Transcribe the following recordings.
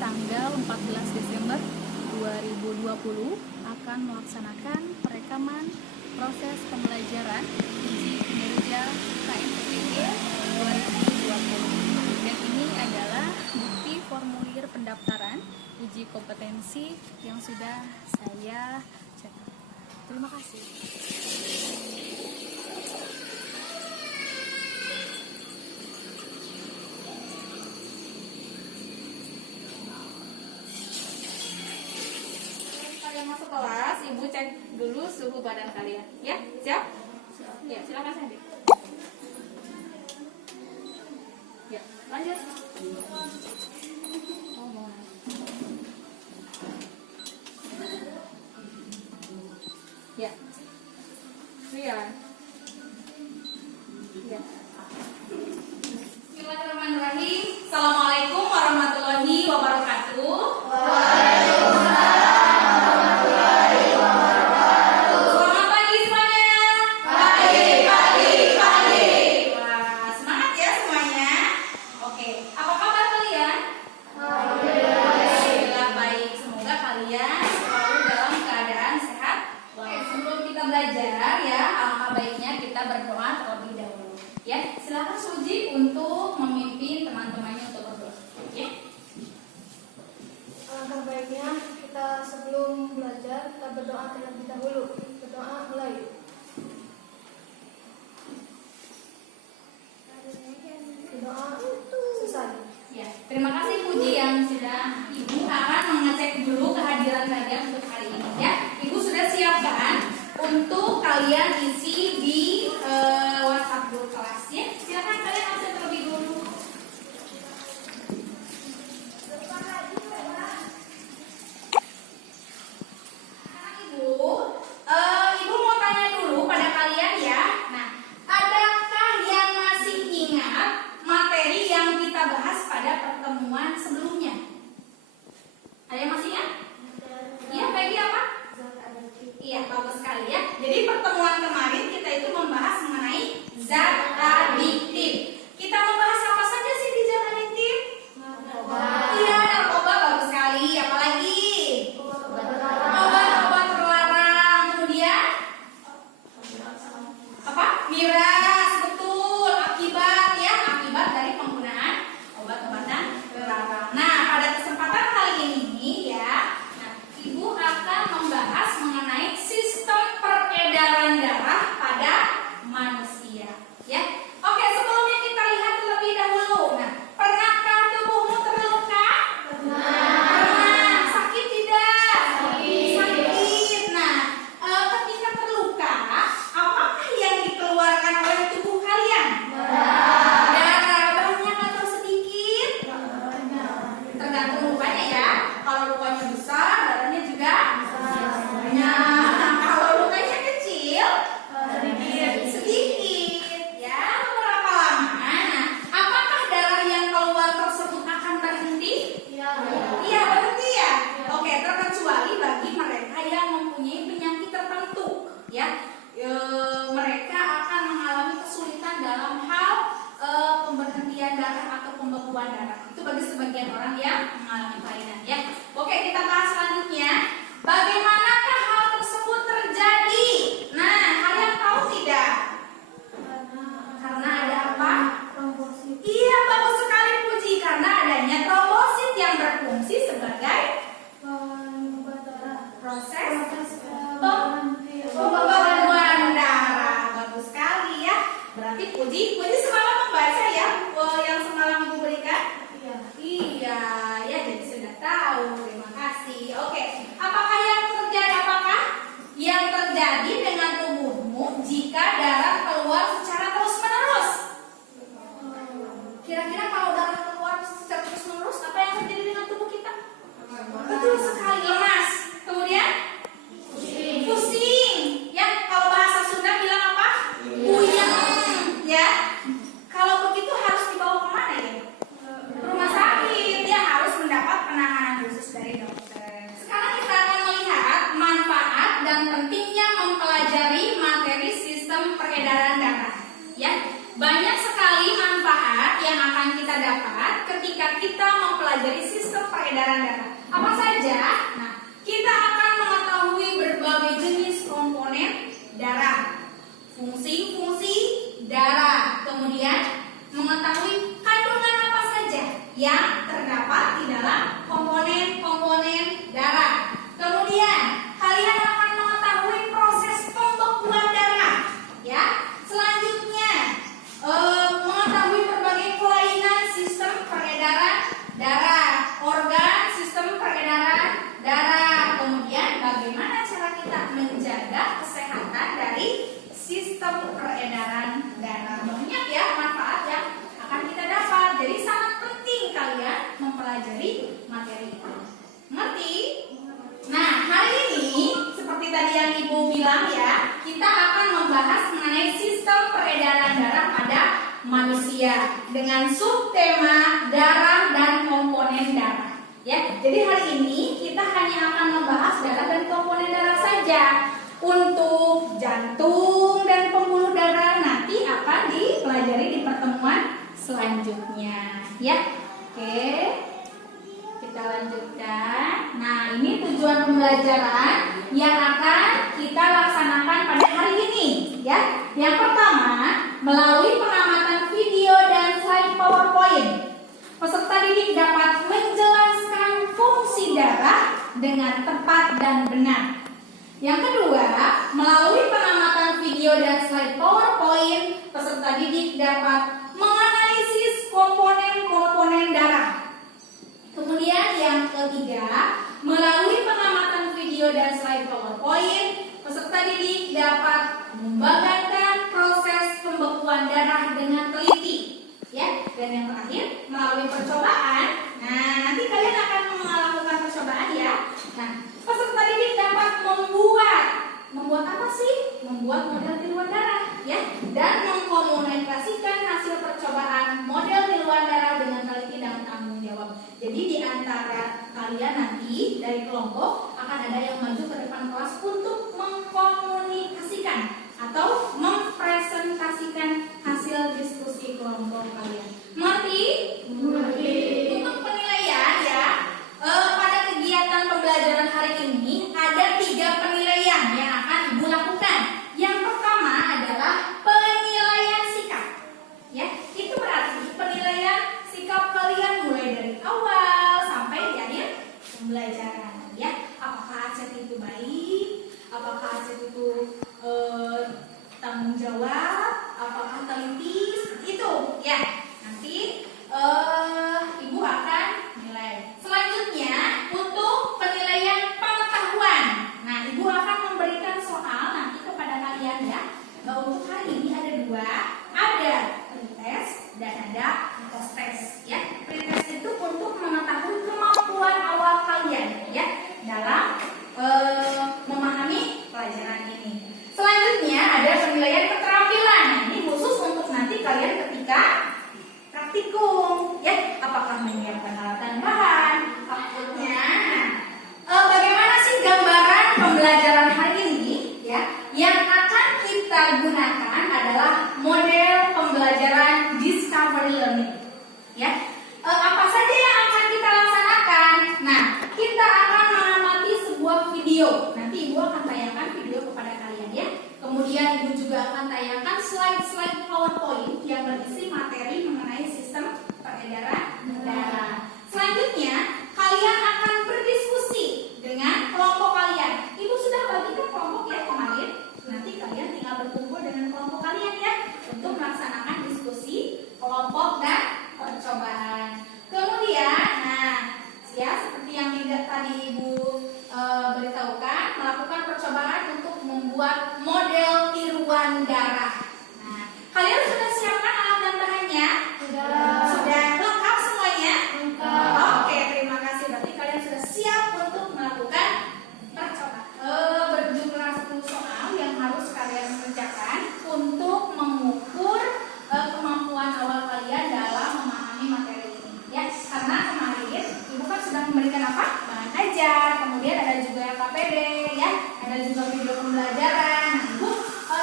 tanggal 14 Desember 2020 akan melaksanakan perekaman proses pembelajaran uji kinerja KMPTG 2020. Dan ini adalah bukti formulir pendaftaran uji kompetensi yang sudah saya cetak. Terima kasih. Kalian masuk kelas, Ibu cek dulu suhu badan kalian. Ya, siap? Ya, silakan Sandy. Ya, lanjut. Oh, mau. Ya. Rian. Ya. Bismillahirrahmanirrahim. Assalamualaikum warahmatullahi wabarakatuh. Belajar ya, alangkah baiknya kita berdoa terlebih dahulu. Ya, silakan Suji untuk memimpin teman-temannya untuk berdoa. Ya. Alangkah baiknya kita sebelum belajar kita berdoa terlebih dahulu. Berdoa mulai. Berdoa selesai. Ya, terima kasih Puji yang sudah. Ibu akan mengecek dulu kehadiran kalian untuk hari ini ya. Ibu sudah siapkan untuk kalian isi di WhatsApp grup kelas ya. Silakan kalian absen terlebih dulu. Ibu mau tanya dulu pada kalian ya. Nah, adakah yang masih ingat materi yang kita bahas pada pertemuan sebelumnya? Ada yang masih ingat? Iya, Peggy apa? Iya, bagus sekali ya. Jadi pertemuan kemarin kita itu membahas mengenai zat adiktif. Kita membahas apa saja sih di zat adiktif? Iya, narkoba, bagus sekali. Apalagi? Obat-obat terlarang. Kemudian? Apa? Miras, betul. Akibat ya, akibat dari penggunaan obat-obatan terlarang. Nah, pada kesempatan kali ini ya, Ibu akan membahas mengenai sistem peredaran darah pada manusia. Ya, oke. Sebelumnya kita lihat terlebih dahulu. Nah, pernahkah tubuhmu terluka? Pernah. Sakit tidak? Sakit. Nah, ketika terluka, apakah yang dikeluarkan oleh tubuh kalian? Darah banyak atau sedikit? Tergantung lukanya ya. Kalau lukanya besar, darahnya juga banyak. Kalau lukanya kecil, sedikit. Ya, beberapa lama. Nah, apakah darah yang keluar tersebut akan berhenti? Iya, berhenti ya. Oke, terkecuali bagi mereka yang mempunyai penyakit tertentu. Ya, mereka akan mengalami kesulitan dalam hal pemberhentian darah atau pembekuan darah. Itu bagi sebagian orang yang mengalami kelainan ya. Oke, kita bahas selanjutnya. Bagaimanakah hal tersebut terjadi? Nah, kalian tahu tidak? Karena ada apa? Iya, bagus sekali Puji. Karena adanya trombosit yang berfungsi sebagai proses pembaruan darah. Bagus sekali ya. Berarti Puji semalam membaca ya yang semalam Ibu berikan? Iya, ya jadi sudah tahu. Terima kasih. Oke, apakah yang terjadi dengan tubuhmu jika darah keluar secara terus-menerus? Kira-kira kalau darah keluar secara terus-menerus, apa yang terjadi dengan tubuh kita? Betul sekali, lemas. Kemudian pusing. Ya, kalau bahasa Sunda bilang apa? Puyeng. Ya. Kalau begitu harus dibawa kemana ya? Rumah sakit. Dia harus mendapat penanganan khusus dari peredaran darah. Apa saja? Nah, kita akan mengetahui berbagai jenis komponen darah, fungsi-fungsi darah, kemudian mengetahui kandungan apa saja yang terdapat di dalam komponen-komponen darah. Kemudian kalian akan mengetahui proses pembekuan darah, ya. Selanjutnya mengetahui berbagai kelainan sistem peredaran darah, organ sistem peredaran darah. Kemudian bagaimana cara kita menjaga kesehatan dari sistem peredaran darah. Banyak ya manfaat yang akan kita dapat. Jadi sangat penting kalian mempelajari materi itu. Ngerti? Nah, hari ini seperti tadi yang Ibu bilang ya, kita akan membahas mengenai sistem peredaran darah pada manusia dengan subtema darah dan komponen darah. Ya, jadi hari ini kita hanya akan membahas darah dan komponen darah saja. Untuk jantung dan pembuluh darah nanti akan dipelajari di pertemuan selanjutnya. Ya, oke. Kita lanjutkan. Nah, ini tujuan pembelajaran yang akan kita laksanakan pada hari ini, ya. Yang pertama, melalui pengamatan video dan slide PowerPoint, peserta didik dapat menjelaskan fungsi darah dengan tepat dan benar. Yang kedua, melalui pengamatan video dan slide PowerPoint, peserta didik dapat menganalisis komponen-komponen darah. Kemudian yang ketiga, melalui pengamatan video dan slide PowerPoint, peserta didik dapat membanggakan proses pembekuan darah dengan teliti. Ya, dan yang terakhir, melalui percobaan. Nah, nanti kalian akan melakukan percobaan ya. Nah, peserta didik dapat membuat apa sih? Membuat model tiruan darah, ya, dan mengkomunikasikan hasil percobaan model tiruan darah dengan teliti dan tanggung jawab. Jadi di antara kalian nanti dari kelompok akan ada yang maju ke depan kelas untuk mengkomunikasikan atau mempresentasikan hasil diskusi kelompok kalian. Mengerti? Mengerti. Untuk penilaian ya, pada kegiatan pembelajaran hari ini ada 3 penilaian yang akan Ibu lakukan. Yang pertama adalah penilaian sikap. Ya, itu berarti penilaian sikap kalian mulai dari awal sampai di akhir pembelajaran. Ya, apakah Aceh itu baik? Apakah Aceh itu tanggung jawab? Apakah teliti? Itu ya. Nanti Ibu akan nilai. Selanjutnya untuk penilaian pengetahuan. Nah, Ibu akan memberikan soal nanti kepada kalian ya. Untuk hari ini ada 2, ada pretest dan ada post-test ya. Pretest itu untuk mengetahui kemampuan awal kalian ya dalam memahami pelajaran ini. Selanjutnya ada penilaian keterampilan. Nah, ini khusus untuk nanti kalian ketika praktikum ya, apakah menyiapkan alat dan bahan, maksudnya. Bagaimana sih gambaran pembelajaran hari ini ya? Yang akan kita gunakan adalah model pembelajaran discovery learning ya. Apa saja yang akan kita laksanakan? Nah, kita akan mengamati sebuah video. Nanti Ibu akan tayangkan video kepada kalian ya. Kemudian Ibu juga akan tayangkan slide-slide PowerPoint yang berisi materi mengenai sistem peredaran darah. Selanjutnya, kalian akan berdiskusi dengan kelompok kalian. Ibu sudah bagikan kelompok ya kemarin. Nanti kalian tinggal berkumpul dengan kelompok kalian ya untuk melaksanakan diskusi kelompok dan percobaan. Kemudian, nah, ya seperti yang tadi Ibu beritahukan, melakukan percobaan untuk membuat model tiruan darah. Nah, kalian sudah siapkan alat dan bahannya? Sudah lengkap semuanya? Oke, terima kasih. Berarti kalian sudah siap untuk melakukan percobaan. Berjumlah 10 soal yang harus kalian kerjakan untuk mengukur kemampuan awal kalian dalam memahami materi ini. Ya, karena kemarin Ibu kan sudah memberikan apa? Bahan ajar, kemudian ada juga KPD, ya, ada juga video pembelajaran. Ibu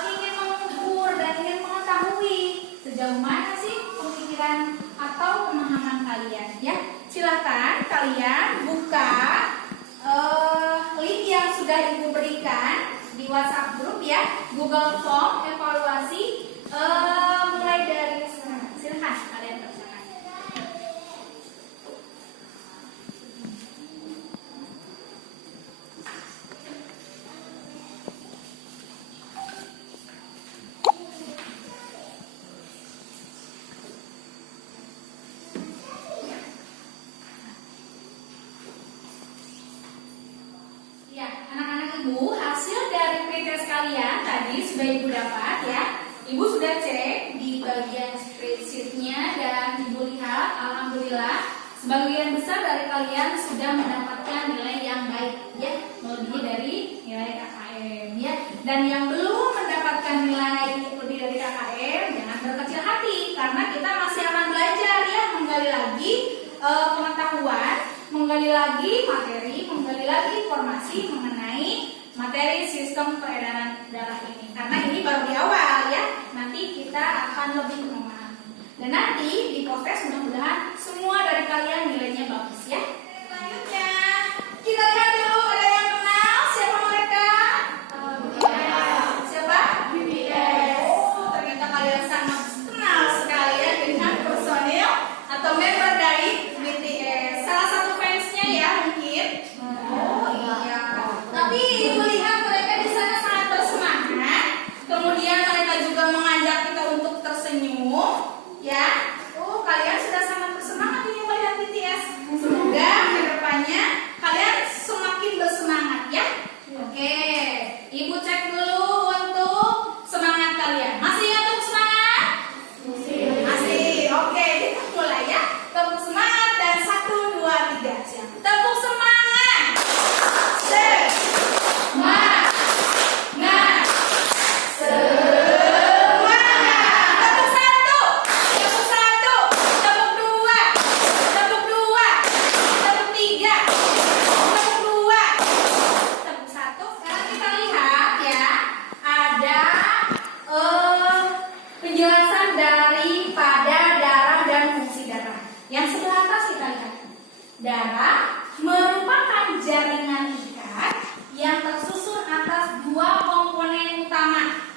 ingin mengukur dan ingin mengetahui sejauh mana sih pemikiran atau pemahaman kalian. Ya, silakan kalian Google Form evaluasi mulai dari sekarang. Silahkan kalian kerjakan. Ya, anak-anak ibu, hasil dari pretest kalian tadi sudah ibu dapat ya. Ibu sudah cek di bagian spreadsheet-nya dan ibu lihat, alhamdulillah sebagian besar dari kalian sudah mendapatkan nilai yang baik ya, melebihi dari nilai KKM ya. Dan yang belum mendapatkan nilai lebih dari KKM, jangan berkecil hati karena kita masih akan belajar ya, menggali lagi pengetahuan, menggali lagi materi, menggali lagi informasi mengenai materi sistem peredaran darah ini. Karena ini baru di awal ya, nanti kita akan lebih memahami. Dan nanti di proses mudah-mudahan semua dari kalian nilainya bagus ya. Selanjutnya kita lihat dulu, ada yang kenal siapa mereka? Siapa? BTS. Oh, ternyata kalian sangat kenal sekali ya dengan personil atau member dari BTS. Salah satu fansnya ya mungkin. Oh iya. Tapi ibu lihat mereka di sana sangat bersemangat. Kemudian mereka juga mengajak kita untuk tersenyum, ya. Oh, kalian sudah sangat bersemangat ini melihat BTS. Semoga kedepannya kalian semakin bersemangat ya. Oke, ibu cek dulu untuk semangat kalian. Masih ya untuk semangat? Masih. Oke, kita mulai ya. Tepuk semangat dan 1, 2, 3. Siap. Tepuk semangat. Semangat. Penjelasan daripada darah dan fungsi darah. Yang sebelah atas kita lihat. Darah merupakan jaringan ikat yang tersusun atas 2 komponen utama.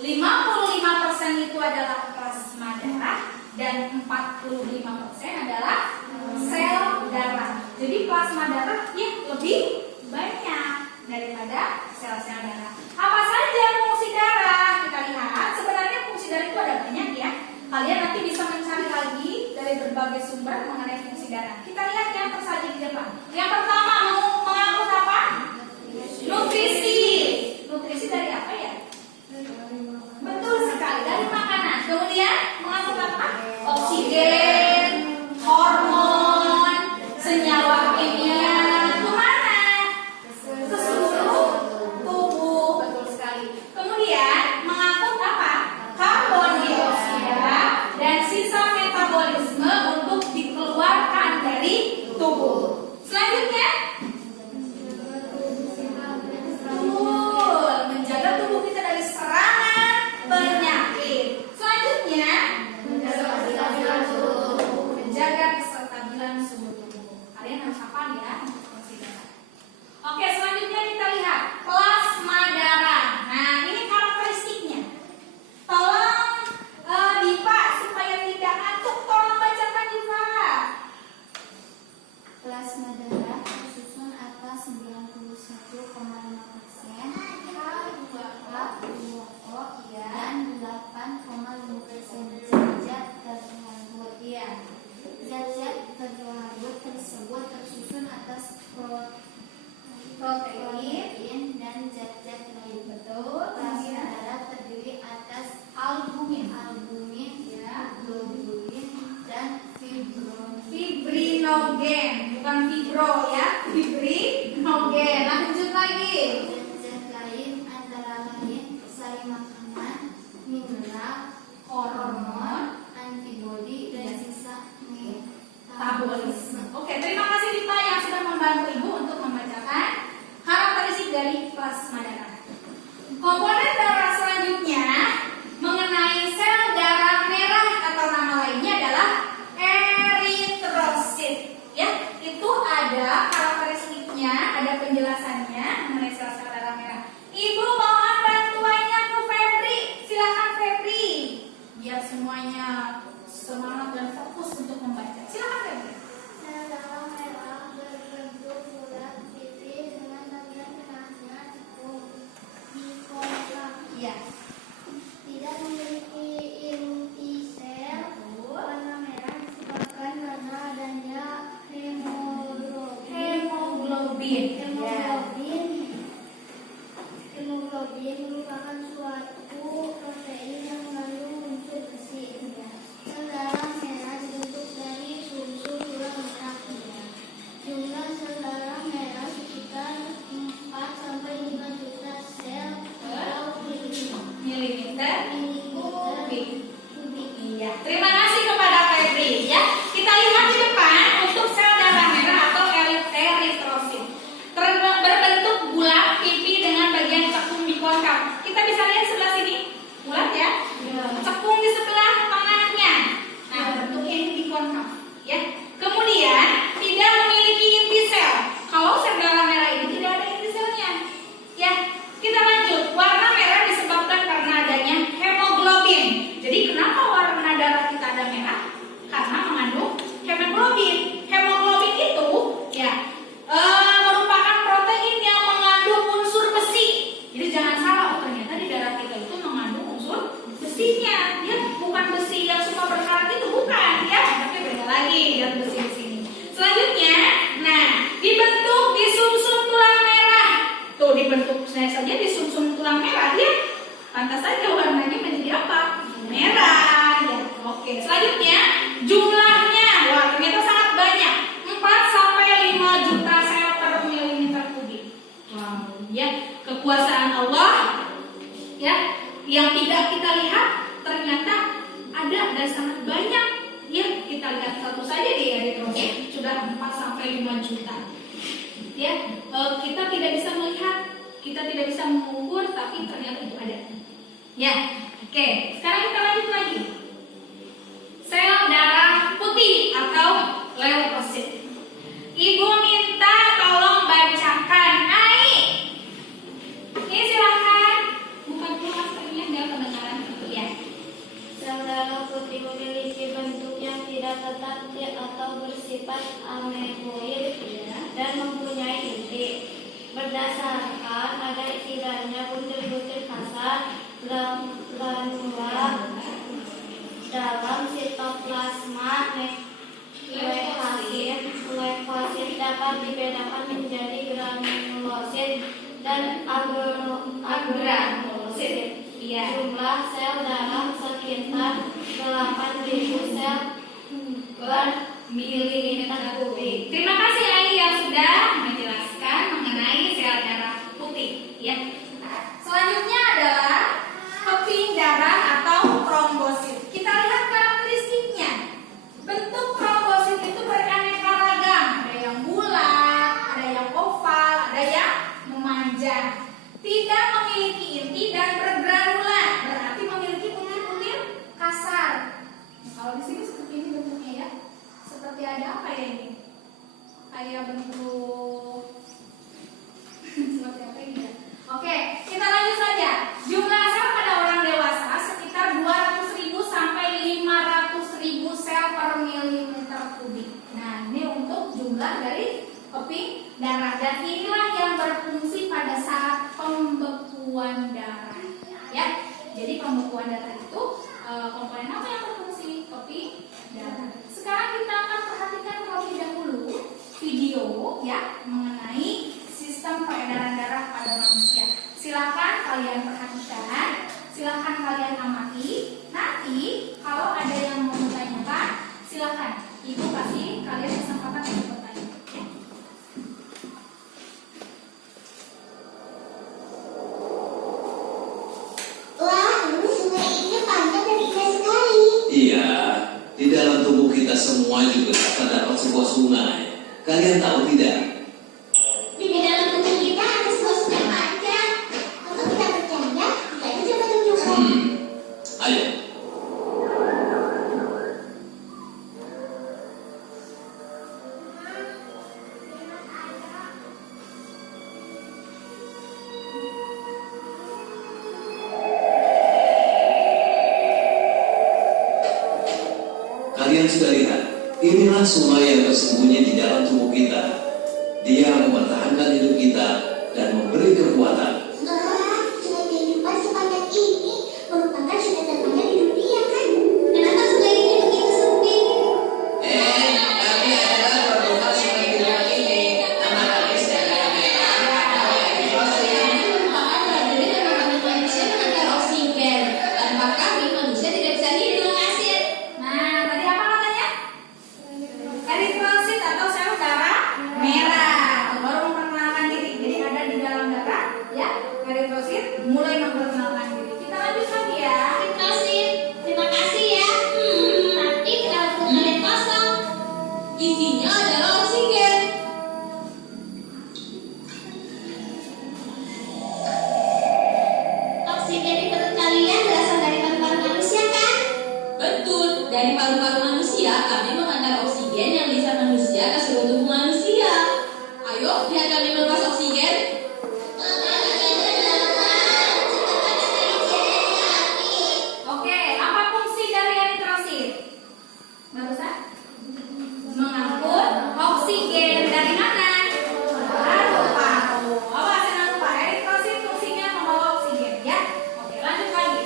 55% itu adalah plasma darah dan 45% adalah sel darah. Jadi plasma darah ya lebih banyak daripada sel-sel darah. Apa saja fungsi darah? Kita lihat, sebenarnya fungsi darah itu ada banyak ya. Kalian nanti bisa mencari lagi dari berbagai sumber mengenai fungsi darah. Kita lihat yang tersaji di depan. Yang pertama mengangkut apa? Nutrisi. Nutrisi dari apa ya? Betul sekali, dari makanan. Kemudian mengangkut apa? Oksigen, hormon, senyawa kimia. Kemana? Ke seluruh tubuh. Betul sekali. Kemudian mengangkut apa? Karbon dioksida dan sisa metabolisme untuk dikeluarkan dari tubuh. Selanjutnya, menjaga tubuh kita dari serangan penyakit. Selanjutnya, menjaga kestabilan suhu tubuh. Kalian harus hafal ya. Oke, selanjutnya kita lihat plasma darah. Nah, ini karakteristiknya. Tolong Diva, supaya tidak ngantuk, tolong bacakan Diva. Plasma darah tersusun atas 91,5% H2O dan 8,5% zat terlarut. Zat-zat terlarut tersebut tersusun atas protein dan zat-zat lain. Betul. Plasma darah terdiri atas albumin, globulin, dan Fibrinogen, bukan fibro ya. Fibrinogen. Lanjut lagi. zat lain antara lain sari makanan, mineral, Hormon, antibodi, dan sisa metabolisme. Oke, terima kasih Diva yang sudah membantu Ibu untuk membacakan karakteristik dari plasma darah. Komponen darah selanjutnya mengenai sel darah merah atau nama lainnya adalah eritrosit. Ya, itu ada karakteristiknya, ada penjelasannya mengenai sel-sel darah merah. Ibu mohon bantuannya ke Hemoglobin. Hemoglobin merupakan suatu protein yang mengandung unsur besi. Sel darah merah dibentuk dari sumsum tulang merah. Jumlah sel darah merah sekitar 4-5 juta sel atau Milimeter kubik. Iya. Terima kasih kepada Febri. Ya, kita lihat di depan untuk sel darah merah atau eritrosit. Berbentuk bulat, pipi dengan bagian cekung bikonkav. Kita bisa lihat sebelah sini, bulat ya. Cekung di sebelah tengahnya. Nah, bentuknya ini bikonkav. Ya. Kemudian tidak memiliki inti sel. Kalau sel darah merah ini tidak ada inti selnya. Ya, kita lanjut. Warna merah disebabkan karena adanya hemoglobin. Jadi kenapa warna darah kita ada merah? Karena mengandung hemoglobin. Hemoglobin itu ya merupakan protein yang mengandung unsur besi. Jadi jangan salah, oh ternyata di darah kita itu mengandung unsur besinya. Dia bukan besi yang suka berkarat itu, bukan ya, tapi beda lagi dengan besi di sini. Selanjutnya, nah dibentuk di sumsum tulang merah. Tuh dibentuk saya saja di sumsum tulang merah ya. Pantas saja warnanya menjadi apa? Merah ya. Oke, selanjutnya jumlahnya, wah ternyata sangat banyak. 4-5 juta sel per milimeter kubik. Wow, ya, kekuasaan Allah ya yang tidak kita lihat ternyata ada dan sangat banyak. Ya, kita lihat satu saja di eritrosit sudah 4-5 juta. Ya, kita tidak bisa melihat, kita tidak bisa mengukur, tapi ternyata itu ada. Ya, oke. Sekarang kita lanjut lagi. Sel darah putih atau leukosit. Ibu minta tolong bacakan. Ai. Ini silakan. Bukan dulu maskernya, biar kedengaran. Ya. Sel darah putih memiliki bentuk yang tidak tetap atau bersifat ameboid dan mempunyai inti. Berdasarkan ada tidaknya butir-butir kasar granula dalam sitoplasma, leukosit dapat dibedakan menjadi granulosit dan agranulosit. Iya. Jumlah sel dalam sekitar 8.000 sel per milimeter kubik. Terima kasih Ai yang sudah menjelaskan mengenai sel darah putih. Ya. Selanjutnya adalah keping darah atau trombosit. Kita lihat karakteristiknya. Bentuk trombosit itu beraneka ragam. Ada yang bulat, ada yang oval, ada yang memanjang. Tidak memiliki inti dan bergranula, berarti memiliki butir-butir kasar. Kalau di sini seperti ini bentuknya ya. Seperti ada apa ya ini? Kayak bentuk seperti apa ini ya? Oke, kita lanjut saja. Jumlah sel pada orang dewasa sekitar 200.000 sampai 500.000 sel per milimeter kubik. Nah, ini untuk jumlah dari keping darah, dan inilah yang berfungsi pada saat pembekuan darah. Ya, jadi pembekuan darah itu komponen apa yang berfungsi? Keping darah. Sekarang kita akan perhatikan terlebih dahulu video ya mengenai sistem peredaran darah pada manusia. Silakan kalian perhatikan, silakan kalian amati. Nanti kalau ada yang mau bertanyakan, silakan Ibu kasih kalian kesempatan untuk bertanya. Wah, ini sungai ini panjang dan indah sekali. Iya, di dalam tubuh kita semua juga terdapat sebuah sungai. Kalian tahu tidak? Di dalam tubuh kita ada sebuah sungai panjang. Kalau kita percaya, kita itu dapat tunjukkan. Ayo. Kalian sudah lihat, inilah sungai yang tersembunyi di dalam tubuh kita. Dia mempertahankan hidup kita dan memberi kekuatan. Wah, sungai kehidupan sepanjang ini merupakan sungai terpanjang di dunia kan? Kenapa sungai ini begitu sempit? Kami adalah pengguna sungai kehidupan ini. Nama kami Stella. Ayo, lihat kami melepas oksigen. Oke, apa fungsi dari eritrosit? Barusan? Mengangkut oksigen dari mana? Paru-paru. Awas jangan lupa, eritrosit fungsinya membawa oksigen ya. Oke, lanjut lagi.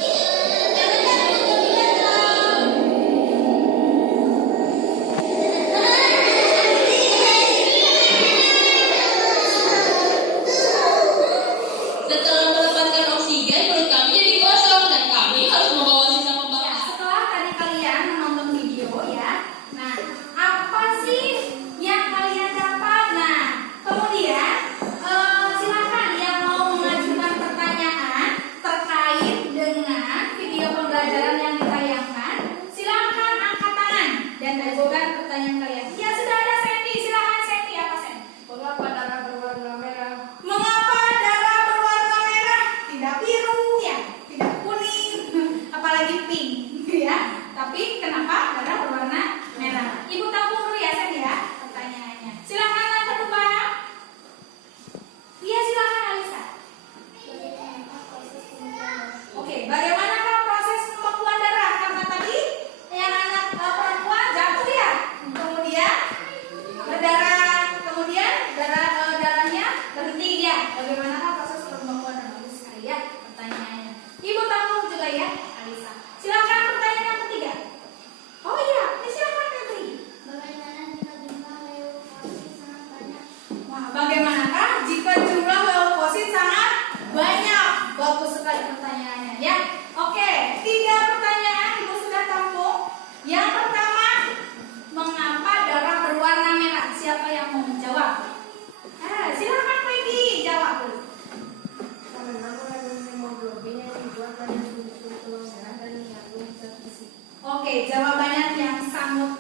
Setelah melepaskan oksigen, perut kami jadi kosong dan kami harus membawa sisa Ya, pembakaran. setelah tadi kalian menonton video ya, nah apa sih yang kalian dapat? Nah, kemudian silakan yang mau mengajukan pertanyaan terkait dengan video pembelajaran yang ditayangkan, silakan angkat tangan dan ajukan pertanyaan kalian. Ya sudah ada Sandy, silakan Sandy. Apa Sandy? Mengapa darah berwarna merah? Mengapa darah berwarna merah? Tidak biru ya, tidak kuning, apalagi pink ya. Tapi kenapa darah berwarna merah? Ibu tampung dulu ya Sen ya pertanyaannya. Silakan yang kedua. Iya silakan Alisa. Oke, bagaimanakah proses pembekuan darah? Karena tadi yang anak perempuan jatuh ya, kemudian berdarah, kemudian darahnya berhenti ya. Bagaimanakah proses pembekuan darah? Bagus sekali ya pertanyaannya. Ibu tampung juga ya, Alisa. Silakan pertanyaan yang ketiga. Oh iya, ini silakan Febri. Bagaimana jika jumlah leukosit sangat banyak? Wah, bagaimanakah jika jumlah leukosit sangat banyak? Bagus sekali pertanyaannya ya. Oke, 3 pertanyaan Ibu sudah tampung. Yang pertama, mengapa darah berwarna merah? Siapa yang mau menjawab? Silakan Peggy jawab dulu. Karena mengandung hemoglobin yang dibuat dari sumber tulang darah dan mengandung zat besi. Oke, jawabannya yang sangat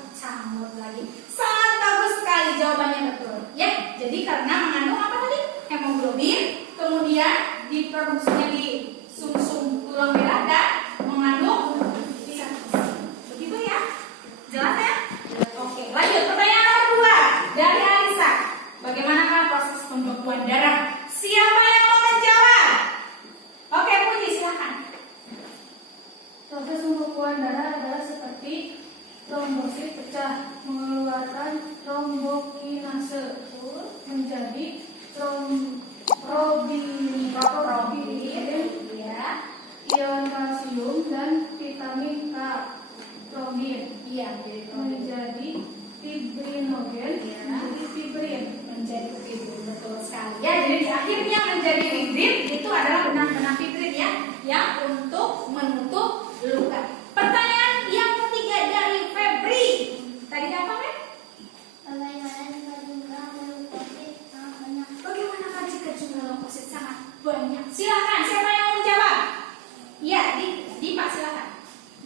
lagi. Sangat bagus sekali jawabannya betul. Ya, jadi karena mengandung apa tadi? Hemoglobin, kemudian diproduksinya di sumsum tulang merah dan mengandung zat besi. Begitu ya? Jelas ya? Oke, lanjut pertanyaan nomor 2 dari Alisa. Bagaimanakah proses pembekuan darah? Siapa yang mau menjawab? Oke, Puji silakan. Proses pembekuan darah adalah seperti trombosit pecah mengeluarkan trombokinase menjadi probin Ya. ion kalsium dan vitamin K trombin Iya, jadi trombin. menjadi fibrinogen Ya. menjadi fibrin. Menjadi fibrin, betul sekali ya. Jadi di akhirnya menjadi fibrin itu adalah benang-benang fibrin ya, yang untuk menutup luka. Pertanyaan yang ketiga dari Febri. Tadi apa Feb? Bagaimana jika jumlah leukosit sangat banyak? Bagaimana jika jumlah leukosit sangat banyak? Silakan, siapa yang mau menjawab? Iya, di Pak silakan.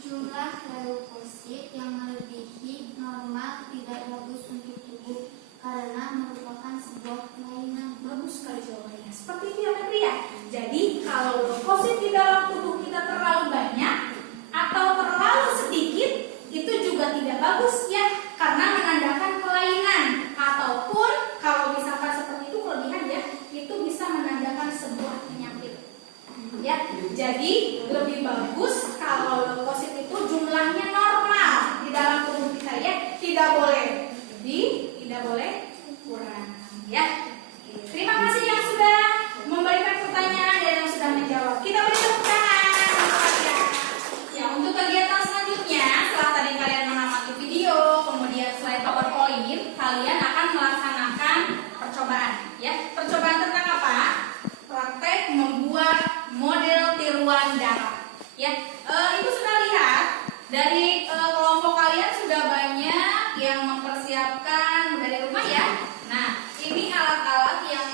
Jumlah leukosit yang melebihi normal tidak bagus untuk tubuh karena merupakan sebuah kelainan. Bagus sekali jawabannya. Seperti itu ya Febri ya. Jadi kalau leukosit di dalam tubuh kita terlalu banyak atau terlalu sedikit, itu juga tidak bagus ya, karena menandakan kelainan. Ataupun kalau misalkan seperti itu kelebihan ya, itu bisa menandakan sebuah penyakit. Ya, jadi lebih bagus kalau leukosit itu jumlahnya normal di dalam tubuh kita ya, tidak boleh lebih, tidak boleh kurang ya. Oke, terima kasih yang sudah memberikan pertanyaan dan yang sudah menjawab. Kita beri tepuk tangan untuk kalian. Ya, untuk kegiatan selanjutnya setelah tadi kalian mengamati video, kemudian slide PowerPoint, kalian akan melaksanakan percobaan ya. Percobaan tentang apa? Praktek membuat model tiruan darah ya. Ibu sudah lihat dari kelompok kalian sudah banyak yang mempersiapkan dari rumah ya. Nah, ini alat-alat yang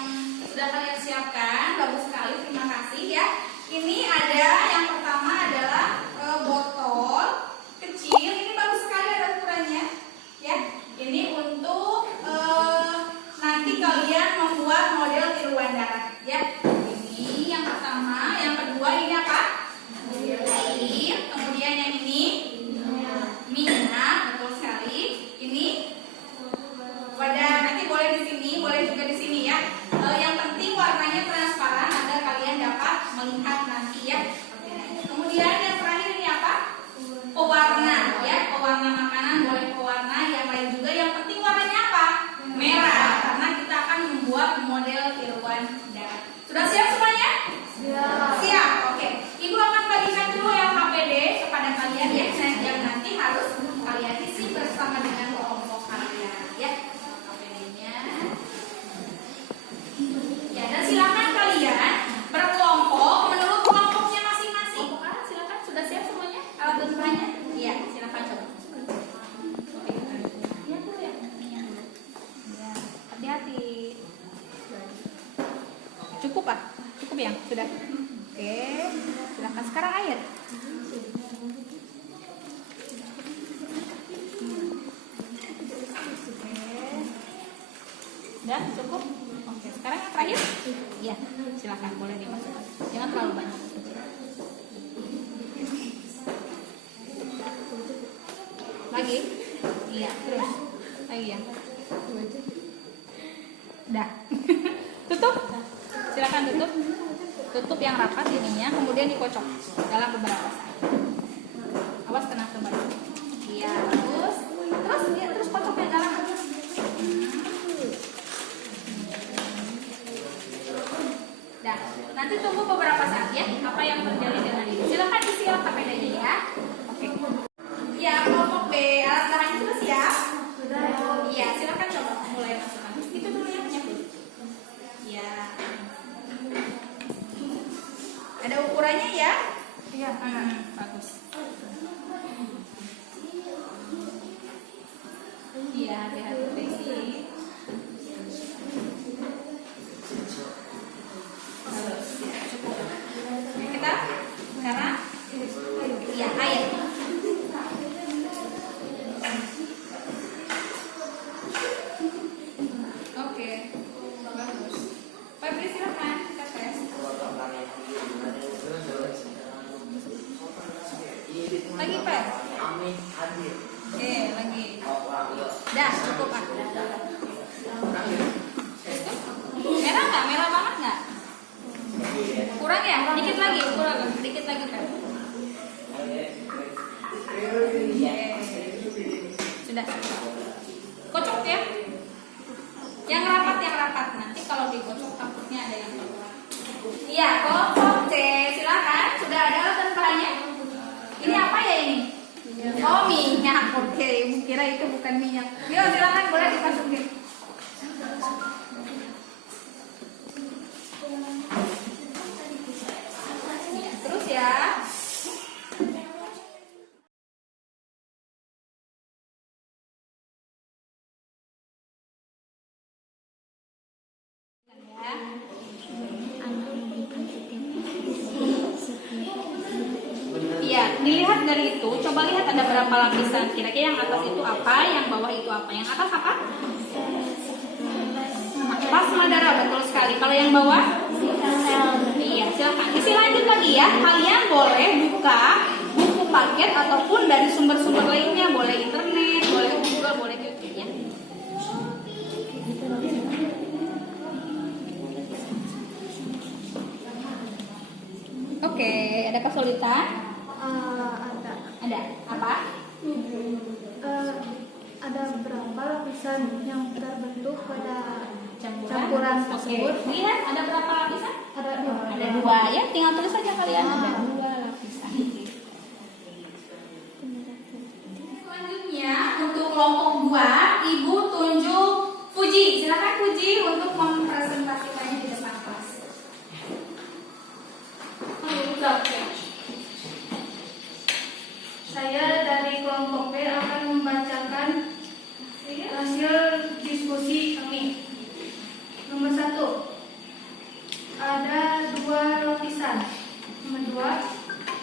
sudah kalian siapkan, bagus sekali, terima kasih ya. Ini ada yang pertama adalah botol kecil, ini bagus sekali ada ukurannya ya. Ini untuk nanti kalian membuat model tiruan darah ya. Ini yang pertama, yang kedua ini apa? Air, kemudian yang ini minyak, betul sekali. Ini wadah, nanti boleh di sini, boleh juga di sini ya. model tiruan darah. Sudah siap semuanya? Siap. Oke. Ibu akan bagikan dulu yang HPD kepada kalian ya, yang nanti harus kalian isi bersama dengan kelompok kalian ya. HPD-nya. Ya, dan silakan kalian berkelompok menurut kelompoknya masing-masing. Silakan, sudah siap semuanya? Alat dan bahannya? Iya, silakan coba. Hati-hati. Cukup Pak? Cukup ya? Sudah? Oke. Silakan sekarang air. Udah cukup? Oke, sekarang yang terakhir? Iya, silakan boleh dimasukkan. Jangan terlalu banyak. Lagi? Iya, terus. Lagi ya. Udah. Tutup. Silakan tutup. Tutup yang rapat ininya, kemudian dikocok dalam beberapa saat. Awas kena terbalik. Iya, terus kocok yang dalam. Dah, nanti tunggu beberapa saat ya, apa yang terjadi dengan ini. Silakan isi LKPD-nya ya. Oke. Ya, kelompok B, alat bahannya sudah siap? Sudah. Iya, silakan coba mulai masukkan. Itu dulu ya, punya. Ya. Ada ukurannya ya? Iya. Bagus. Iya, hati-hati. Bagus. Cukup. Oke, kita sekarang iya, air. Oke. Bagus. Febri silakan kita tes. Lagi Pak. Oke, lagi. Dah, cukup Pak. Merah nggak? Merah banget nggak? Kurang ya? Dikit lagi, kurang. Dikit lagi Pak. Sudah. Kocok ya? Yang rapat. Nanti kalau dikocok takutnya ada yang kotor. Iya, kelompok C, silakan. Sudah ada alat dan bahannya? Ini apa ya ini? Oh, minyak. Oke, kira itu bukan minyak. Yuk, silakan boleh dimasukin. Ya, terus ya. Iya, dilihat dari itu, coba lihat ada berapa lapisan. Kira-kira yang atas itu apa, yang bawah itu apa? Yang atas apa? Plasma darah, betul sekali. Kalau yang bawah? Iya, silakan. Isi lanjut lagi ya. Kalian boleh buka buku paket ataupun dari sumber-sumber lainnya, boleh internet, boleh Google, boleh YouTube ya. Oke, ada kesulitan? Ada. Apa? Ada berapa lapisan yang terbentuk pada Campuran tersebut. Lihat ada berapa lapisan? Ada dua ya, tinggal tulis saja kalian. Ada 2 lapisan. Selanjutnya untuk kelompok 2, Ibu tunjuk Puji. Silakan Puji untuk mempresentasikannya di depan kelas. Saya dari kelompok B akan membacakan hasil diskusi kami. Nomor 1, ada 2 lapisan. Nomor 2,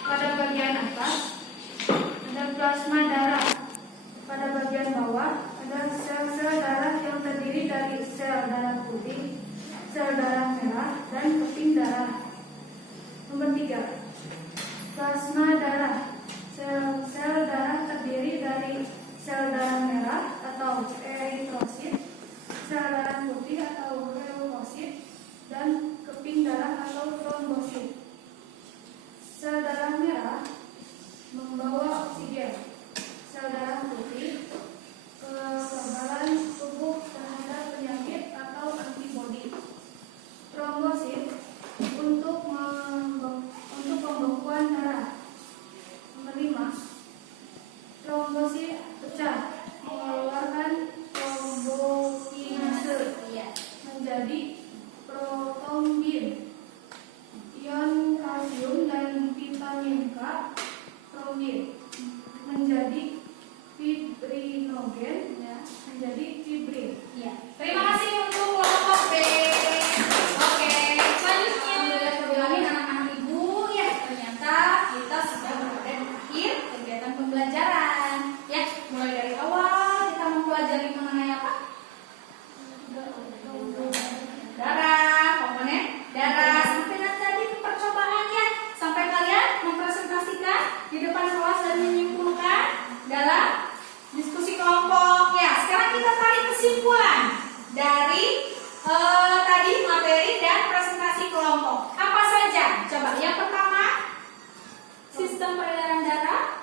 pada bagian atas ada plasma darah. Pada bagian bawah ada sel-sel darah yang terdiri dari sel darah putih, sel darah merah, dan keping darah. Nomor 3, plasma darah. Sel darah terdiri dari sel darah merah atau eritrosit, sel darah putih atau leukosit, menjadi protombin. Ion kalsium dan vitamin K, trombin, menjadi fibrinogen, menjadi fibrin. Ya. Terima kasih untuk kelompok B. Oke, selanjutnya bilangin anak-anak ibu ya, ternyata kita sudah berada di akhir kegiatan pembelajaran. Ya, mulai dari awal kita mempelajari mengenai apa? Darah, komponen darah, sampai nanti tadi percobaan ya, sampai kalian mempresentasikan di depan kelas dan menyimpulkan dalam diskusi kelompok. Ya, sekarang kita tarik kesimpulan dari tadi materi dan presentasi kelompok. Apa saja? Coba yang pertama, sistem peredaran darah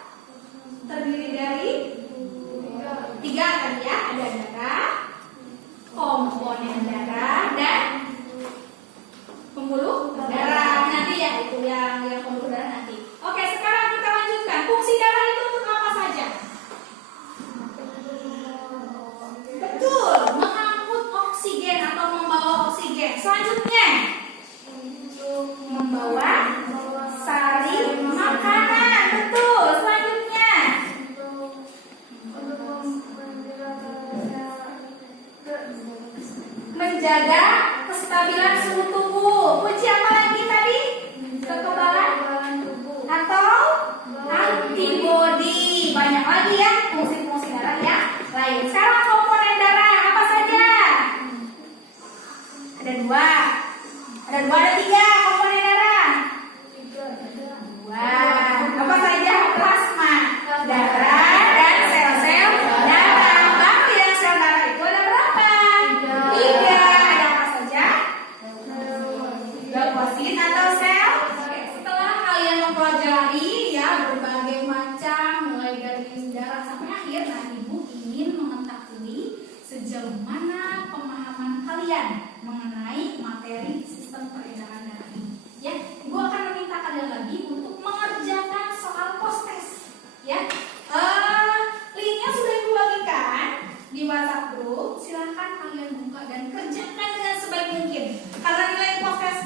terdiri dari 3 tadi ya, ada darah, komponen darah, dan pembuluh darah. Nanti ya, itu yang pembuluh darah nanti. Oke, sekarang kita lanjutkan. Fungsi darah itu untuk apa saja? Betul, mengangkut oksigen atau membawa oksigen. Selanjutnya, membawa sari makanan. Betul. Selanjutnya, menjaga kestabilan suhu tubuh. Kunci apa lagi tadi? Kekebalan atau antibodi. Banyak lagi ya fungsi-fungsi darah yang lain. Sekarang komponen darah apa saja? Ada 2. Ada 3 komponen darah. 2. Apa saja? Plasma darah dan sel-sel darah. Baru yang sel darah itu ada berapa? 3. Ada apa saja? Leukosit atau sel. Oke, setelah kalian mempelajari ya berbagai macam mulai dari darah sampai akhir, nah ibu ingin mengetahui sejauh mana pemahaman kalian mengenai materi sistem peredaran darah ini. Ya, ibu akan meminta kalian lagi untuk mengerjakan soal post-test. Ya, linknya sudah ibu bagikan di WhatsApp group. Silahkan kalian buka dan kerjakan dengan sebaik mungkin. Karena nilai post-test,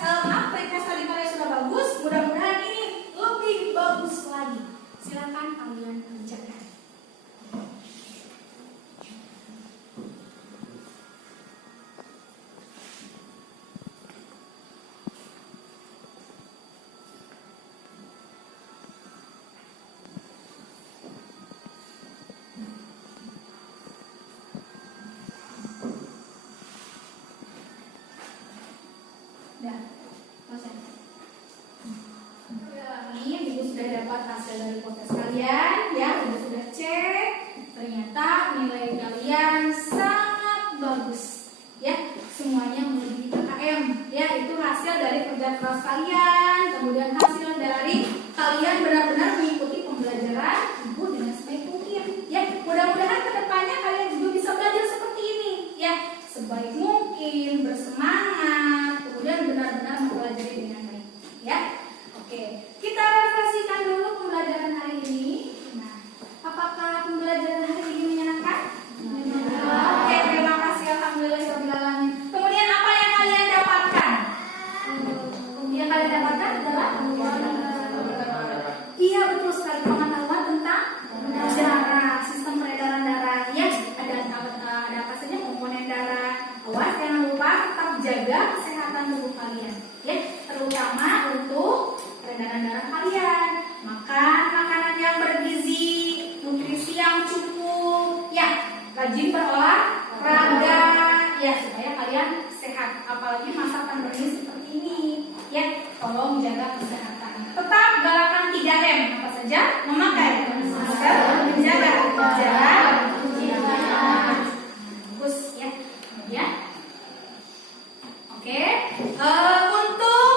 pretest tadi kalian sudah bagus, mudah-mudahan ini lebih bagus lagi. Silahkan kalian kerjakan. Dah, selesai. Ini ibu sudah dapat hasil dari potes kalian, ya, ibu sudah cek. Ternyata nilai kalian sangat bagus, ya. Semuanya melebihi KKM, ya. Itu hasil dari kerja keras kalian, kemudian hasil dari kalian benar-benar mengikuti pembelajaran ibu dengan sebaik mungkin, ya. Mudah-mudahan kedepannya kalian juga bisa belajar seperti ini, ya. Sebaik mungkin, bersemangat, kemudian benar-benar mempelajari dengan baik, ya. Oke, kita refleksikan dulu pembelajaran hari ini. Nah, apakah pembelajaran hari ini menyenangkan? Oke, terima kasih, alhamdulillahirobbilalamin. Kemudian apa yang kalian dapatkan? Yang kalian dapatkan adalah iya, betul sekali, pengetahuan tentang darah, sistem peredaran darah. Ya, ada apa saja komponen darah. Awas, jangan lupa tetap jaga kesehatan tubuh kalian, ya, terutama untuk peredaran darah kalian. Makan makanan yang bergizi, nutrisi yang cukup, ya, rajin berolahraga, ya, supaya kalian sehat. Apalagi masa pandemi seperti ini, ya, tolong jaga kesehatan. Tetap galakan 3M. Apa saja? Memakai masker, menjaga jarak, cuci tangan. Bagus, ya. Ya. Oke. Untuk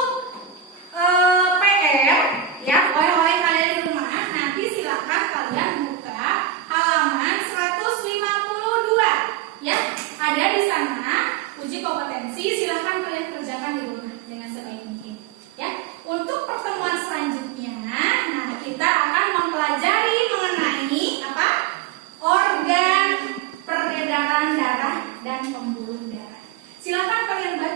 PR, ya, oleh kalian di rumah, nanti silakan kalian buka halaman 152. Ya, ada di sana uji kompetensi. Silakan kalian kerjakan di rumah dengan sebaik mungkin. Ya. Untuk pertemuan selanjutnya, nah, kita akan mempelajari mengenai apa? Organ peredaran darah dan pembuluh darah. Silakan kalian baca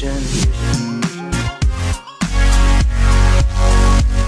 solution.